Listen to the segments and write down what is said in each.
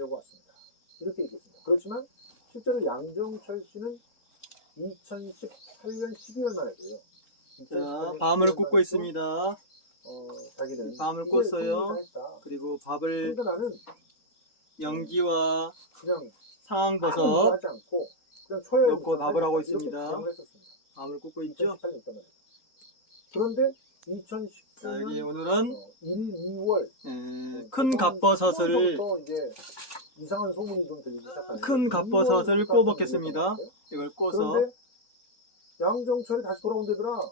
하려고 왔습니다. 이렇게 얘기했습니다. 그렇지만 실제로 양정철 씨는 2018년 12월 말에도요. 자, 밤을 굽고 있습니다. 자기는 밤을 꿨어요. 그리고 밥을 그러니까 나는 연기와 그냥 상황버섯 하지 않고 그냥 초에 넣고 밥을 하고 있습니다. 했었습니다. 밤을 굽고 있죠. 2018년 그런데 자, 2019년 여기 오늘은 1, 2월 큰 갓버섯을 이제 이상한 소문이 좀 들리기 시작하네요. 큰 갓버섯을 구워 먹겠습니다. 이걸 구워서 그런데 양정철이 다시 돌아온다더라.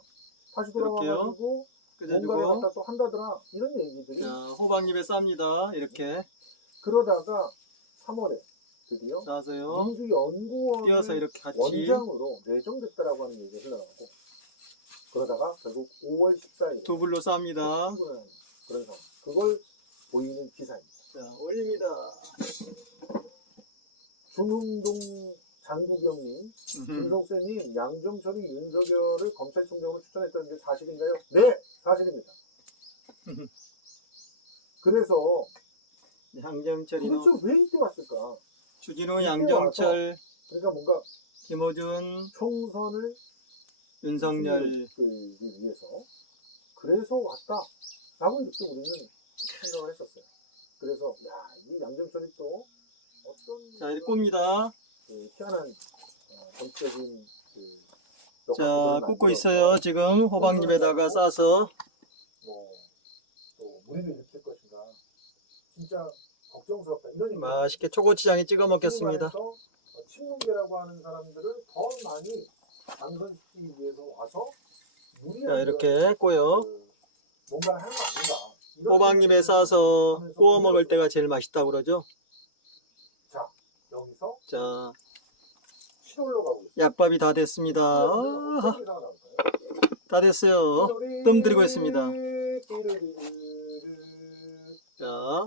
다시 돌아와가지고 뭔가를 끓여주고 갖다 또 한다더라. 이런 얘기들이. 자, 호박잎에 쌉니다. 이렇게 그러다가 3월에 드디어 싸서요. 민주연구원을 띄어서 이렇게 같이 원장으로 내정됐다라고 하는 얘기가 흘러나가고 그러다가 결국 5월 14일 두불로 쌉니다. 그런 상황. 그걸 보이는 기사입니다. 자, 올립니다. 준흥동 장국영님, 김성세님, 양정철이 윤석열을 검찰총장으로 추천했다는 게 사실인가요? 네, 사실입니다. 그래서 양정철이 도대체 왜 이때 왔을까? 주진우, 양정철, 그러니까 뭔가 김어준, 총선을 윤석열 위해서 그래서 왔다라고 이렇게 우리는 생각을 했었어요. 그래서 이 양정철이 또 어떤 자, 이렇게 꼽니다. 희한한 정치적인 자, 굽고 있어요. 지금 호박잎에다가 싸서 또 무리를 일으킬 것인가 진짜 걱정스럽다 이런 얘기. 맛있게 초고추장에 찍어 먹겠습니다. 친문계라고 하는 사람들을 더 많이 당선시키기 위해서 와서 자, 이렇게 했고요. 뭔가를 하는 거 아닌가. 호박잎에 싸서 구워 먹을 때가 제일 맛있다고 그러죠. 자, 여기서 자, 시골로 가고 있어요. 약밥이 다 됐습니다. 다 됐어요. 뜸 들이고 있습니다. 자,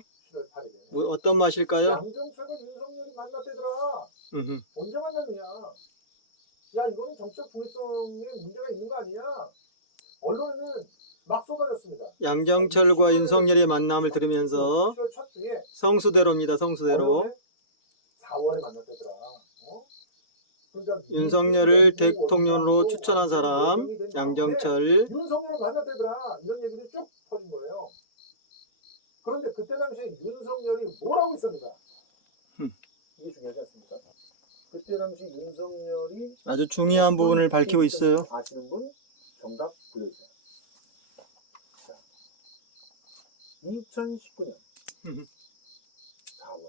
뭐 어떤 맛일까요? 양정철과 윤석열이 만났대더라. 언제 만났느냐. 야, 이거는 정치적 중립성에 문제가 있는 거 아니냐. 언론에는 막 쏟아졌습니다. 양정철과 윤석열의 만남을 들으면서 성수대로입니다. 성수대로. 4월에 만났대더라. 그러니까 윤석열을 대통령으로 추천한 사람 양정철. 윤석열을 만났대더라. 이런 얘기들이 쭉 퍼진 거예요. 그런데 그때 당시에 윤석열이 뭐라고 있습니까? 이게 중요하지 않습니까? 그때 당시 윤석열이 아주 중요한 부분을 밝히고 있어요. 아시는 분 정답 불러주세요. 자, 2019년 4월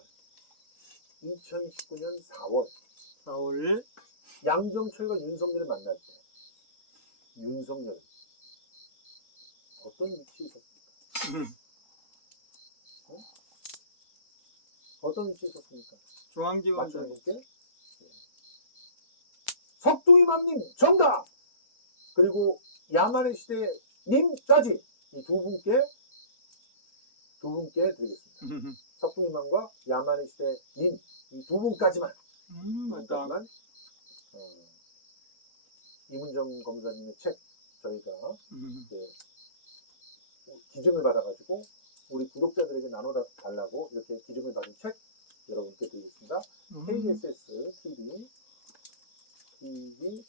2019년 4월 양정철과 윤석열을 만날 때 윤석열 어떤 위치에 있었습니까? 어떤 위치에 있었습니까? 중앙지검 맞추는 분께 석둥이맘님 정답! 그리고 야만의 시대님까지 이 두 분께 드리겠습니다. 석둥이맘과 야만의 시대님 이 두 분까지만 이문정 검사님의 책 저희가 기증을 받아가지고 우리 구독자들에게 나눠달라고 이렇게 기증을 받은 책 여러분께 드리겠습니다. KSS TV 19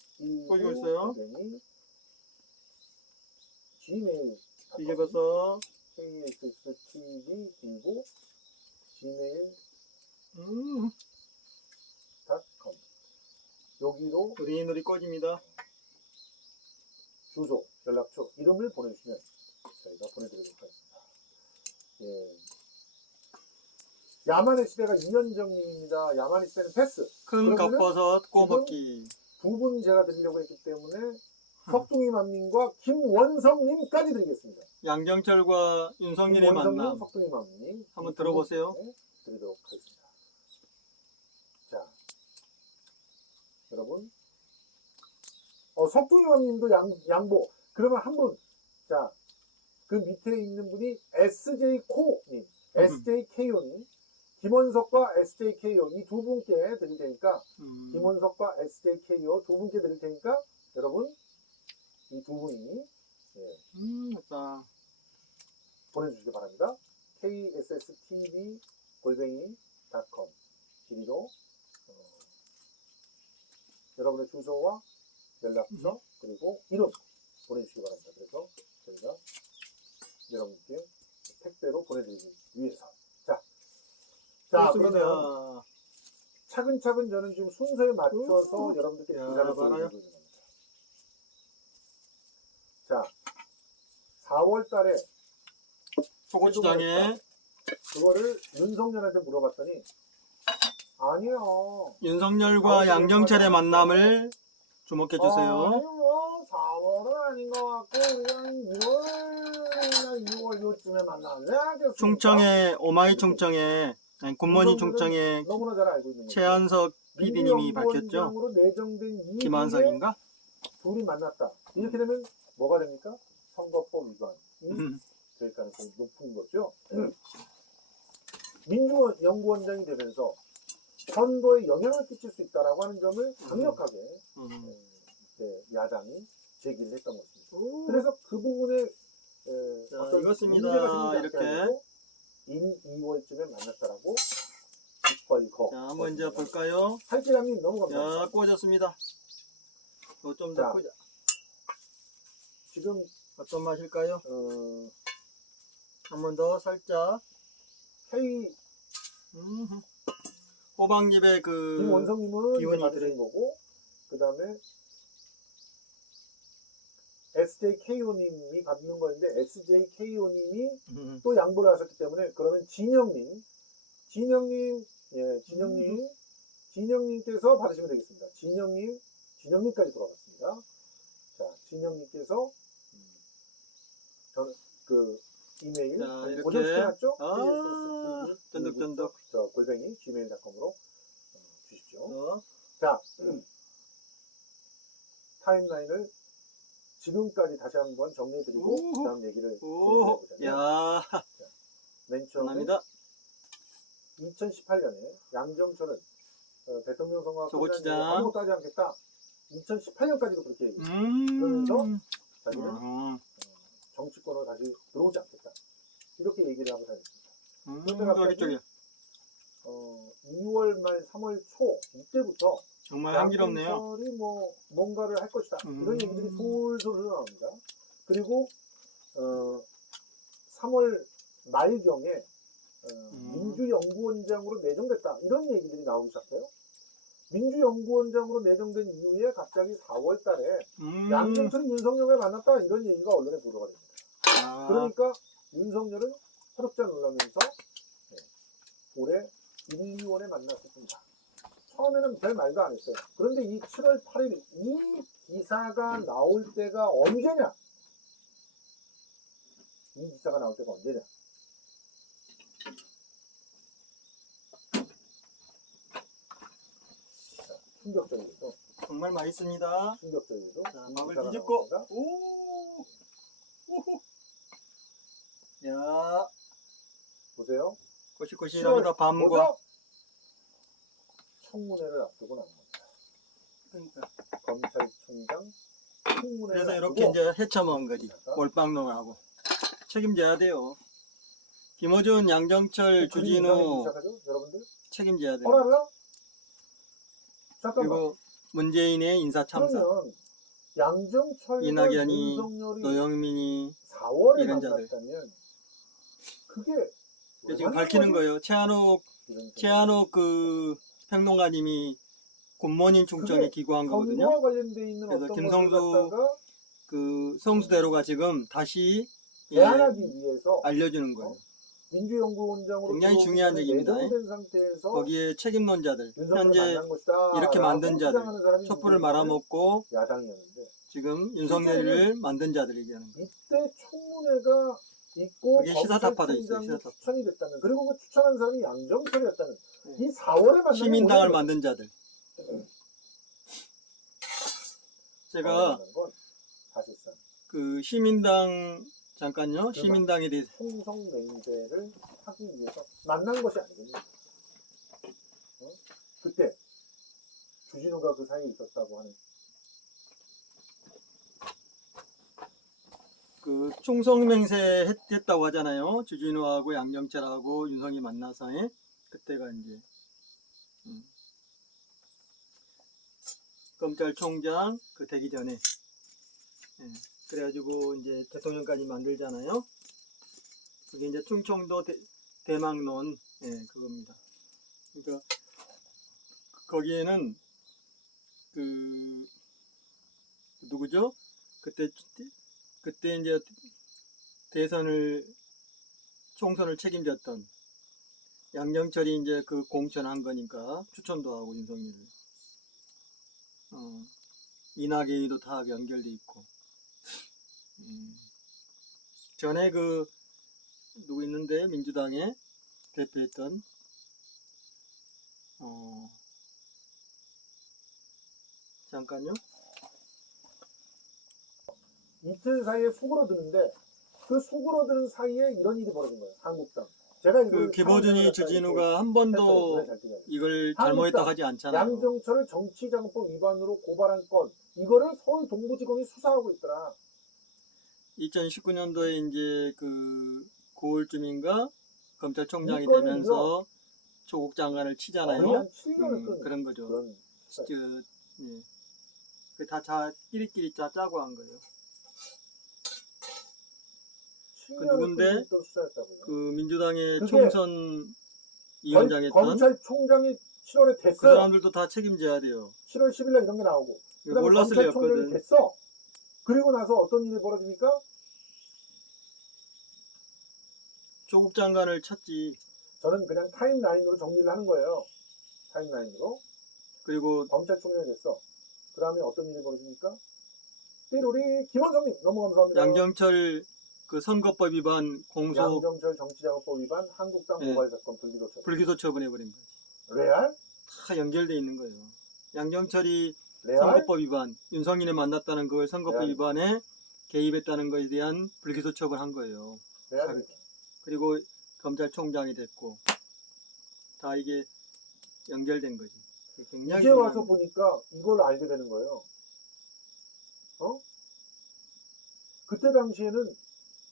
gmail 뒤집어서 KSS TV 19 gmail.com 여기로 우리 꺼집니다. 주소, 연락처, 이름을 보내주시면 저희가 보내드리도록 하겠습니다. 예. 야만의 시대가 이현정님입니다. 야만의 시대는 패스. 큰 갓버섯 구워 먹기. 두 분 제가 드리려고 했기 때문에 석둥이맘님과 김원성님까지 드리겠습니다. 양정철과 윤석열의 만남. 석둥이맘님 한번 들어보세요. 드리도록 하겠습니다. 자, 여러분. 석둥이맘님도 양보. 그러면 한 분. 자, 그 밑에 있는 분이 SJ코님, SJKO님, 김원석과 SJKO 이 두 분께 드릴 테니까 김원석과 SJKO 두 분께 드릴 테니까 여러분 이 두 분이 보내주시기 바랍니다. KSSTV@com 주소와 연락처 그리고 이름 보내주시기 바랍니다. 그래서 저희가 여러분께 택배로 보내드리기 위해서. 자, 그러면 그렇습니다. 차근차근 저는 지금 순서에 맞춰서 여러분들께 야, 기사를 많아요. 보여드리고 있는 겁니다. 자, 4월 달에 초고추장에 그거를 윤석열한테 물어봤더니 아니요. 윤석열과 양정철의 만남을 주목해 아니 주세요. 뭐 4월은 아닌 것 같고 그냥 2월 요쯤에 만나면 충청의 오마이 충청의 아니, 굿모닝 충청의 너무나 잘 알고 있는 거죠. 최한석 PD님이 밝혔죠. 민주연구원장으로 내정된 이후에 김한석인가? 둘이 만났다. 이렇게 되면 뭐가 됩니까? 선거법 위반이 될 가능성이 높은 거죠. 민주연구원장이 되면서 선거에 영향을 끼칠 수 있다라고 하는 점을 강력하게 야당이 제기를 했던 것입니다. 그래서 그 부분에 어떤 이것입니다. 문제가 생기지 않게 이렇게. 하려고 2월쯤에 만났다라고 벌거. 자, 한번 이제 볼까요? 할기람님 너무 감사합니다. 자, 꽂았습니다. 좀 자. 더 꽂아. 지금 어떤 맛일까요? 한 번 더 살짝. K 호박잎에 그 김원성님은 기운이 받으신 거고, 그 다음에 SJKO님이 받는 거였는데 SJKO님이 또 양보를 하셨기 때문에 그러면 진영님, 예, 진영님께서 받으시면 되겠습니다. 진영님까지 돌아갔습니다. 자, 진영님께서 저는 그 이메일 자, 이렇게. 고정시켜놨죠? 쫀득쫀득. 골뱅이 gmail.com으로 주십시오. 자, 자, 타임라인을 지금까지 다시 한번 정리해드리고 그 다음 얘기를 오, 진행해보자면 야, 맨 처음에 감사합니다. 2018년에 양정철은 대통령 선거가 초고추장. 끝난 이후에 아무것도 하지 않겠다. 2018년까지도 그렇게 얘기했어요. 그러면서 자기는 정치권으로 다시 들어오지 않겠다. 이렇게 얘기를 하고 다녔습니다. 저기. 2월 말 3월 초 이때부터 정말 향기롭네요. 양정철이 뭐 뭔가를 할 것이다. 이런 얘기들이 솔솔 나옵니다. 그리고 3월 말경에 민주연구원장으로 내정됐다. 이런 얘기들이 나오기 시작해요. 민주연구원장으로 내정된 이후에 갑자기 4월 달에 양정철이 윤석열을 만났다. 이런 얘기가 언론에 보도가 됩니다. 그러니까 윤석열은 화덕장 놀라면서 올해 1, 2월에 만났습니다. 처음에는 별 말도 안 했어요. 그런데 이 7월 8일 이 기사가 나올 때가 언제냐? 이 기사가 나올 때가 언제냐? 자, 충격적이죠. 정말 맛있습니다. 충격적이죠. 자, 밥을 뒤집고. 야, 보세요. 고시고시합니다. 밤과. 뭐죠? 청문회를 앞두고 나온 겁니다. 그러니까. 검찰총장 청문회를 그래서 앞두고 이렇게 이제 헤쳐먹은 거지. 몰빵놈하고. 책임져야 돼요. 김어준, 양정철, 그 그림이 주진우 시작하죠, 여러분들? 책임져야 돼요. 허라라? 잠깐만. 그리고 문재인의 인사참사. 그러면 양정철과 이낙연이, 윤석열이 노영민이 4월에 이런 자들. 만났다면 그게 지금 밝히는 거예요. 최한옥 그 평론가님이 굿모닝 충청에 기고한 거거든요. 선거와 관련돼 있는 그래서 어떤 김성수 것을 갖다가 그 성수대로가 지금 다시 대안하기 위해서 알려주는 거예요. 민주연구원장으로 굉장히 중요한 얘기입니다. 내정된 상태에서 거기에 책임론자들, 윤석열을 현재 만난 것이다 이렇게 만든 자들, 주장하는 사람이 촛불을 민주연구원의 말아먹고 야당이었는데 지금 윤석열을 만든 자들 얘기하는 거예요. 이때 청문회가 있고 그게 시사타파도 있어요, 검찰총장이 시사타파. 추천이 됐다는, 그리고 그 추천한 사람이 양정철이었다는 네. 이 4월에 만난 시민당을 만든 자들. 제가 건 사실상 그 시민당 잠깐요. 시민당에 대해서 총성맹대를 하기 위해서 만난 것이 아니겠습니까? 그때 주진우가 그 사이에 있었다고 하는 그 충성맹세 했다고 하잖아요. 주진우하고 양정철하고 윤석이 만나서 그때가 이제 검찰총장 그 되기 전에 예, 그래가지고 이제 대통령까지 만들잖아요. 그게 이제 충청도 대망론 예, 그겁니다. 그러니까 거기에는 그 누구죠? 그때 이제 총선을 책임졌던 양정철이 이제 그 공천한 거니까 추천도 하고 윤석열을 이낙연이도 다 연결돼 있고 전에 그 누구 있는데 민주당에 대표했던 잠깐요. 이틀 사이에 수그러드는데 그 수그러드는 사이에 이런 일이 벌어진 거예요. 한국당. 제가 그 이걸 김어준이 주진우가 한 번도 했어요. 이걸 잘못했다고 하지 않잖아요. 양정철을 정치자금법 위반으로 고발한 건 이거를 서울 동부지검이 수사하고 있더라. 2019년도에 이제 그 9월쯤인가 검찰총장이 이 건이요. 되면서 조국 장관을 치잖아요. 거의 한 7년을 끈 그런 거죠. 그런 예. 다 끼리끼리 짜고 한 거예요. 그 누군데? 그 민주당의 총선 위원장했던 검찰총장이 7월에 됐어요. 그 사람들도 다 책임져야 돼요. 7월 10일날 이런 게 나오고 그다음에 몰랐을 리 검찰총장이 없거든. 됐어. 그리고 나서 어떤 일이 벌어집니까? 조국 장관을 쳤지. 저는 그냥 타임라인으로 정리를 하는 거예요. 타임라인으로. 그리고 검찰총장이 됐어. 그 다음에 어떤 일이 벌어집니까? 띠로리 김원성님 너무 감사합니다. 양정철 그 선거법 위반 공소 양정철 정치자금법 위반 한국당 예. 모발 사건 불기소 처분. 불기소 처분해버린 거지. 레알? 다 연결돼 있는 거예요. 양정철이 레알? 선거법 위반, 윤석열을 만났다는 그걸 선거법 레알? 위반에 개입했다는 것에 대한 불기소 처분한 거예요. 레알? 그리고 검찰총장이 됐고 다 이게 연결된 거지. 굉장히 이제 와서 중요한 보니까 이걸 알게 되는 거예요. 그때 당시에는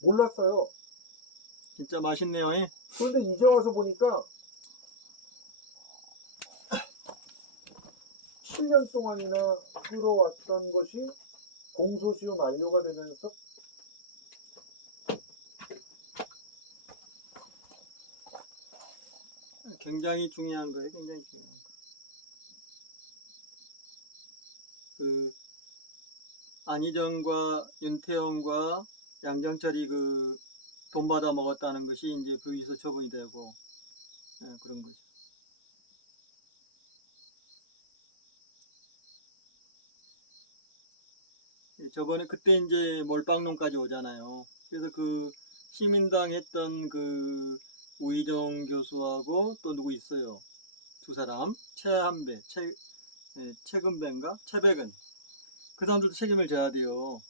몰랐어요. 진짜 맛있네요. 예? 그런데 이제 와서 보니까 7년 동안이나 끌어왔던 것이 공소시효 만료가 되면서 굉장히 중요한 거예요. 굉장히 중요한 거. 그 안희정과 윤태영과 양정철이 그 돈 받아 먹었다는 것이 이제 불기소 처분이 되고 그런 거죠. 저번에 그때 이제 몰빵론까지 오잖아요. 그래서 그 시민당 했던 그 우희정 교수하고 또 누구 있어요? 두 사람 최한배, 최근배인가? 최백은 그 사람들도 책임을 져야 돼요.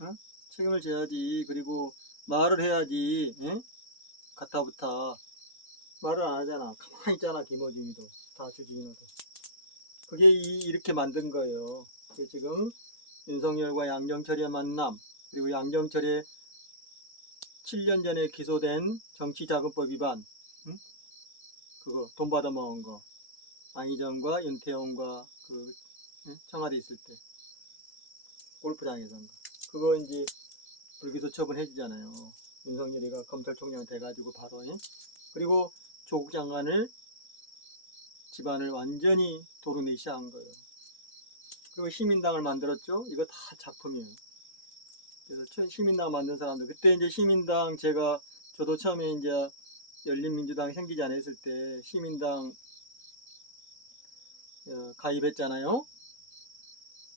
어? 책임을 져야지. 그리고 말을 해야지. 예? 가타부타 말을 안 하잖아. 가만히 있잖아. 김어준이도 다 주진우도. 그게 이렇게 만든 거예요. 그게 지금 윤석열과 양정철의 만남, 그리고 양정철의 7년 전에 기소된 정치자금법 위반, 그거 돈 받아 먹은 거, 안희정과 윤태영과 그 청와대 있을 때 골프장에서인가, 그거 이제 불기소 처분해주잖아요. 윤석열이가 검찰총장 돼가지고 바로. 그리고 조국 장관을 집안을 완전히 도루내시한 거예요. 그리고 시민당을 만들었죠. 이거 다 작품이에요. 그래서 시민당 만든 사람들, 그때 이제 시민당 저도 처음에 이제 열린민주당 생기지 않았을 때 시민당 가입했잖아요.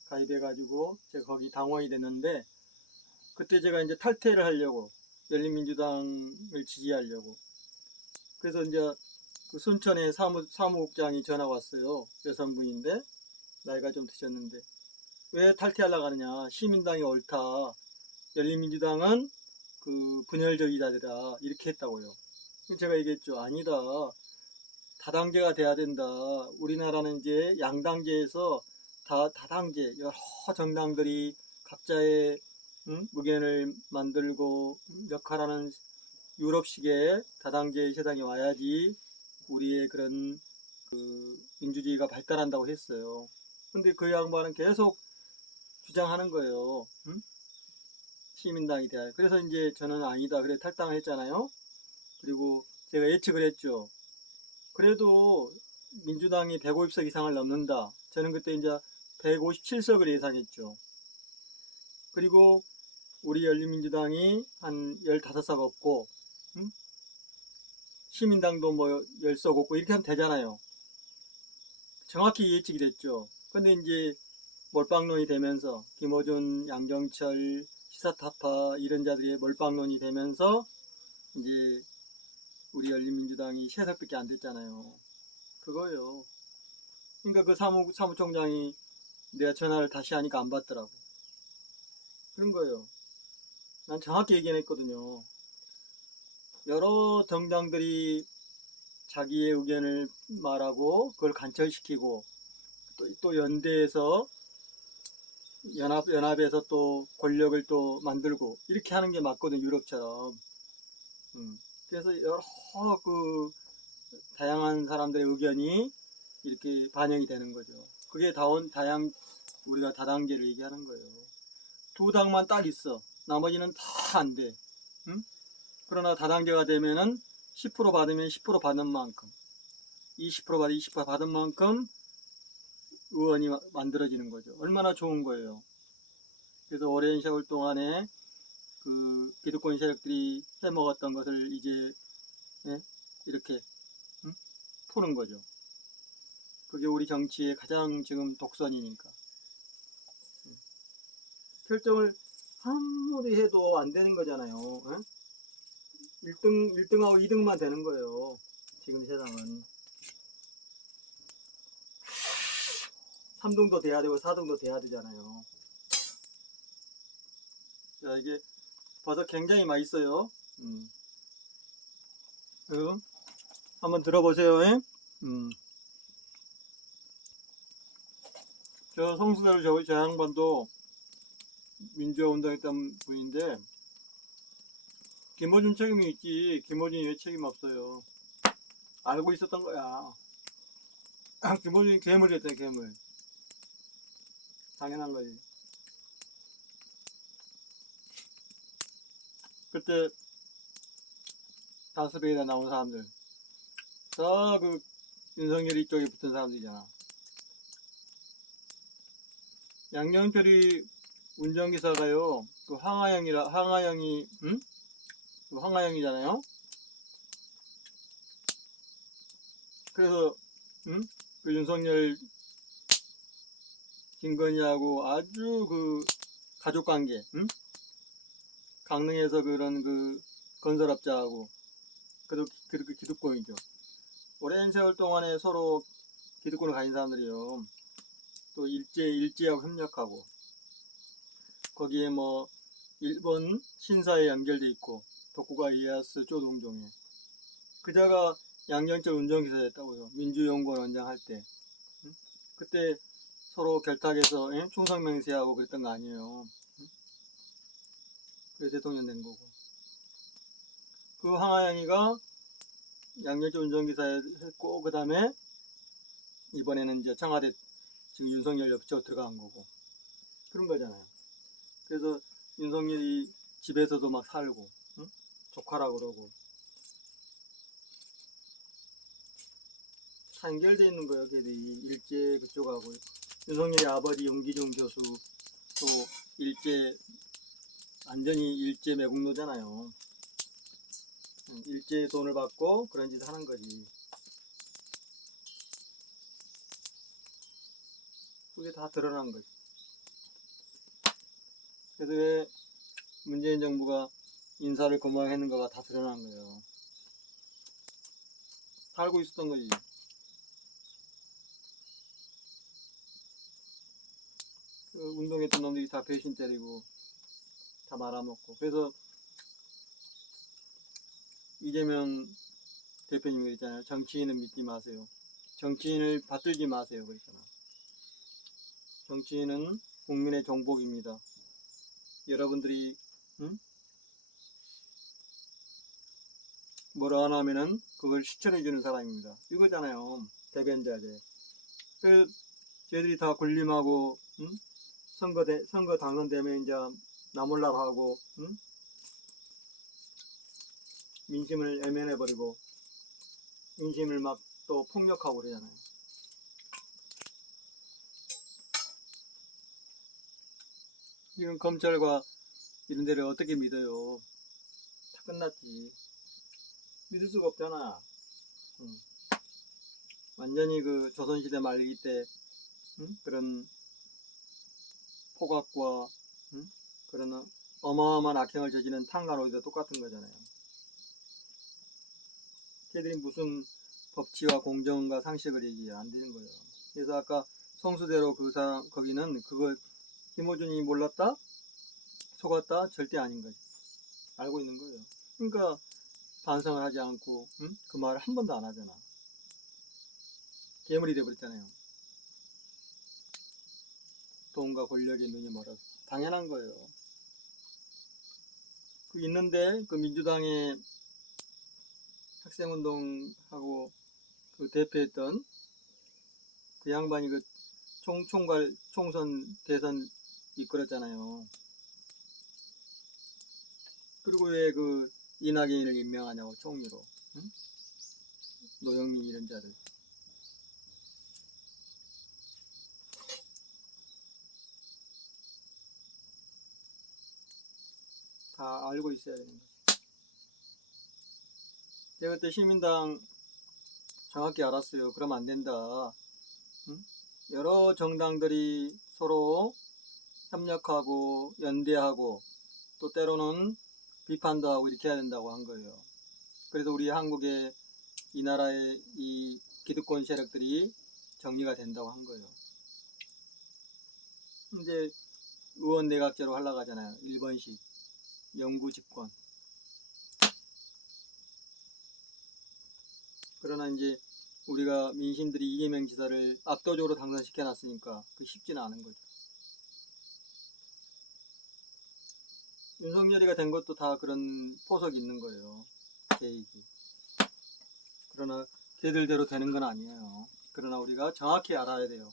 가입해가지고 제가 거기 당원이 됐는데, 그때 제가 이제 탈퇴를 하려고 열린민주당을 지지하려고. 그래서 이제 그 순천에 사무국장이 전화 왔어요. 여성분인데 나이가 좀 드셨는데 왜 탈퇴하려고 하느냐. 시민당이 옳다. 열린민주당은 그 분열적이다더라. 이렇게 했다고요. 제가 얘기했죠. 아니다. 다당제가 돼야 된다. 우리나라는 이제 양당제에서 다당제, 여러 정당들이 각자의 의견을 만들고 역할하는 유럽식의 다당제 세상에 와야지 우리의 그런 그 민주주의가 발달한다고 했어요. 근데 그 양반은 계속 주장하는 거예요. 응? 시민당이 돼야. 그래서 이제 저는 아니다. 그래 탈당을 했잖아요. 그리고 제가 예측을 했죠. 그래도 민주당이 150석 이상을 넘는다. 저는 그때 이제 157석을 예상했죠. 그리고 우리 열린민주당이 한 15석 없고, 응? 시민당도 뭐 10석 없고, 이렇게 하면 되잖아요. 정확히 예측이 됐죠. 근데 이제 몰빵론이 되면서, 김어준, 양정철, 시사타파 이런 자들의 몰빵론이 되면서, 이제 우리 열린민주당이 3석밖에 안 됐잖아요. 그거요. 그러니까 그 사무총장이 내가 전화를 다시 하니까 안 받더라고. 그런 거예요. 난 정확히 얘기했거든요. 여러 정당들이 자기의 의견을 말하고 그걸 관철시키고 또 연대해서 연합에서 또 권력을 또 만들고 이렇게 하는 게 맞거든, 유럽처럼. 그래서 여러 그 다양한 사람들의 의견이 이렇게 반영이 되는 거죠. 그게 우리가 다당제를 얘기하는 거예요. 2당만 딱 있어. 나머지는 다 안 돼. 응? 그러나 다당제가 되면은 10% 받으면 10% 받는 만큼, 20% 받으면 20% 받은 만큼 의원이 만들어지는 거죠. 얼마나 좋은 거예요. 그래서 오랜 세월 동안에 그 기득권 세력들이 해먹었던 것을 이제 이렇게 푸는 거죠. 그게 우리 정치의 가장 지금 독선이니까. 결정을 아무리 해도 안 되는 거잖아요. 1등하고 2등만 되는 거예요. 지금 세상은. 3등도 돼야 되고 4등도 돼야 되잖아요. 자, 이게 버섯 굉장히 맛있어요. 한번 들어보세요. 저 성수대로 저 양반도 민주화 운동했던 분인데, 김어준 책임이 있지. 김어준이 왜 책임 없어요? 알고 있었던 거야. 김어준이 괴물이었잖아, 괴물. 당연한 거지. 그때 다스베이다 나온 사람들 다 그 윤석열이 쪽에 붙은 사람들이잖아. 양영철이 운전기사가요, 그 항하영이 그 항하영이잖아요. 그래서 그 윤석열 김건희하고 아주 그 가족관계, 강릉에서 그런 그 건설업자하고 그렇게 기득권이죠. 오랜 세월 동안에 서로 기득권을 가진 사람들이요. 또 일제하고 협력하고, 거기에 뭐 일본 신사에 연결돼 있고, 도쿠가 이에야스 조동종에 그자가 양정철 운전기사였다고요. 민주연구원 원장 할 때. 그때 서로 결탁해서 충성맹세하고 그랬던 거 아니에요. 그래서 대통령 된 거고. 그 황하영이가 양정철 운전기사 했고, 그 다음에 이번에는 이제 청와대 지금 윤석열 옆쪽 들어간 거고, 그런 거잖아요. 그래서 윤석열이 집에서도 막 살고, 조카라 그러고, 다 연결되어 있는 거예요. 걔들이 일제 그쪽하고. 윤석열의 아버지 윤기중 교수 또 완전히 일제 매국노잖아요. 일제 돈을 받고 그런 짓을 하는 거지. 그게 다 드러난 거지. 그래서 왜 문재인 정부가 인사를 거부했는가가 다 드러난 거예요. 다 알고 있었던 거지. 그 운동했던 놈들이 다 배신 때리고 다 말아먹고. 그래서 이재명 대표님이 그랬잖아요. 정치인은 믿지 마세요. 정치인을 받들지 마세요. 그랬잖아. 정치인은 국민의 정복입니다. 여러분들이 뭐라 안 하면은 그걸 실천해 주는 사람입니다. 이거잖아요. 대변자제. 쟤들이 다 군림하고, 응? 선거 당선되면 이제 나몰라라 하고, 응? 민심을 애면해버리고, 민심을 막 또 폭력하고 그러잖아요. 이건 검찰과 이런 데를 어떻게 믿어요? 다 끝났지. 믿을 수가 없잖아. 응. 완전히 그 조선시대 말기 때, 응? 그런 포각과, 응? 그런 어마어마한 악행을 저지른 탕간호도 똑같은 거잖아요. 걔들이 무슨 법치와 공정과 상식을 얘기해 안 되는 거예요. 그래서 아까 성수대로 그 사람 거기는 그거 김어준이 몰랐다? 속았다? 절대 아닌 거지. 알고 있는 거예요. 그러니까 반성을 하지 않고, 응? 그 말을 한 번도 안 하잖아. 괴물이 돼버렸잖아요. 돈과 권력의 눈이 멀어서. 당연한 거예요. 그 있는데 그 민주당의 학생운동하고 그 대표했던 그 양반이 그 총괄 총선 대선 이끌었잖아요. 그리고 왜 그 이낙연을 임명하냐고 총리로, 응? 노영민 이런 자들. 다 알고 있어야 되는 거죠. 제가 그때 시민당 정확히 알았어요. 그러면 안 된다. 응? 여러 정당들이 서로 협력하고 연대하고 또 때로는 비판도 하고 이렇게 해야 된다고 한 거예요. 그래서 우리 한국의 이 나라의 이 기득권 세력들이 정리가 된다고 한 거예요. 이제 의원 내각제로 하려고 하잖아요. 1번씩 영구 집권. 그러나 이제 우리가 민심들이 이재명 지사를 압도적으로 당선시켜 놨으니까 그 쉽지는 않은 거죠. 윤석열이가 된 것도 다 그런 포석이 있는 거예요. 계획이. 그러나 걔들대로 되는 건 아니에요. 그러나 우리가 정확히 알아야 돼요.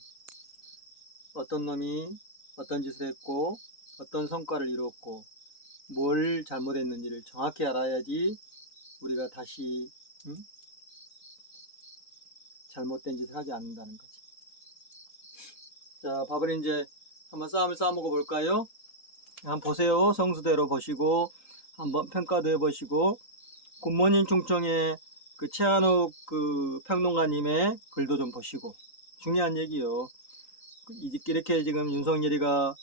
어떤 놈이 어떤 짓을 했고 어떤 성과를 이뤘고 뭘 잘못했는지를 정확히 알아야지 우리가 다시 잘못된 짓을 하지 않는다는 거지. 자, 밥을 이제 한번 쌈을 싸 먹어 볼까요? 한번 보세요. 성수대로 보시고 한번 평가도 해보시고 굿모닝 충청의 그 최한욱 그 평론가님의 글도 좀 보시고 중요한 얘기요. 이렇게 지금 윤석열이가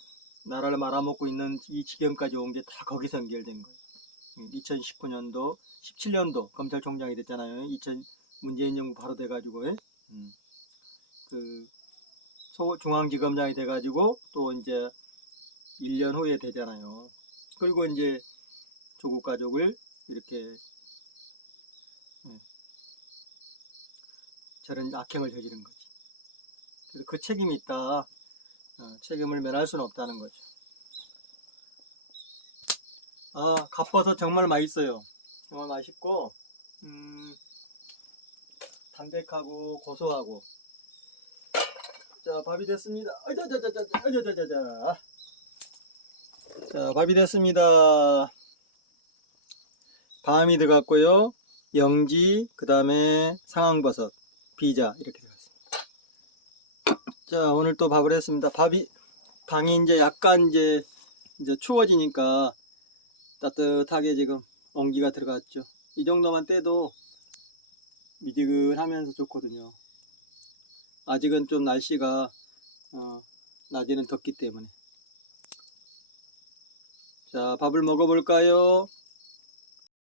나라를 말아먹고 있는 이 지경까지 온 게 다 거기서 연결된 거예요. 2019년도, 17년도 검찰총장이 됐잖아요. 문재인 정부 바로 돼가지고, 그 중앙지검장이 돼가지고 또 이제 1년 후에 되잖아요. 그리고 이제 조국 가족을 이렇게 저런 악행을 저지른 거지. 그래서 그 책임이 있다. 책임을 면할 수는 없다는 거죠. 아, 갓버섯 정말 맛있어요. 정말 맛있고, 담백하고 고소하고. 자, 밥이 됐습니다. 어자자자자자자자자자. 자, 밥이 됐습니다. 밤이 들어갔고요. 영지, 그 다음에 상황버섯, 비자 이렇게 들어갔습니다. 자, 오늘 또 밥을 했습니다. 방이 이제 약간 이제 추워지니까 따뜻하게 지금 온기가 들어갔죠. 이 정도만 떼도 미지근하면서 좋거든요. 아직은 좀 날씨가 낮에는 덥기 때문에. 자, 밥을 먹어볼까요?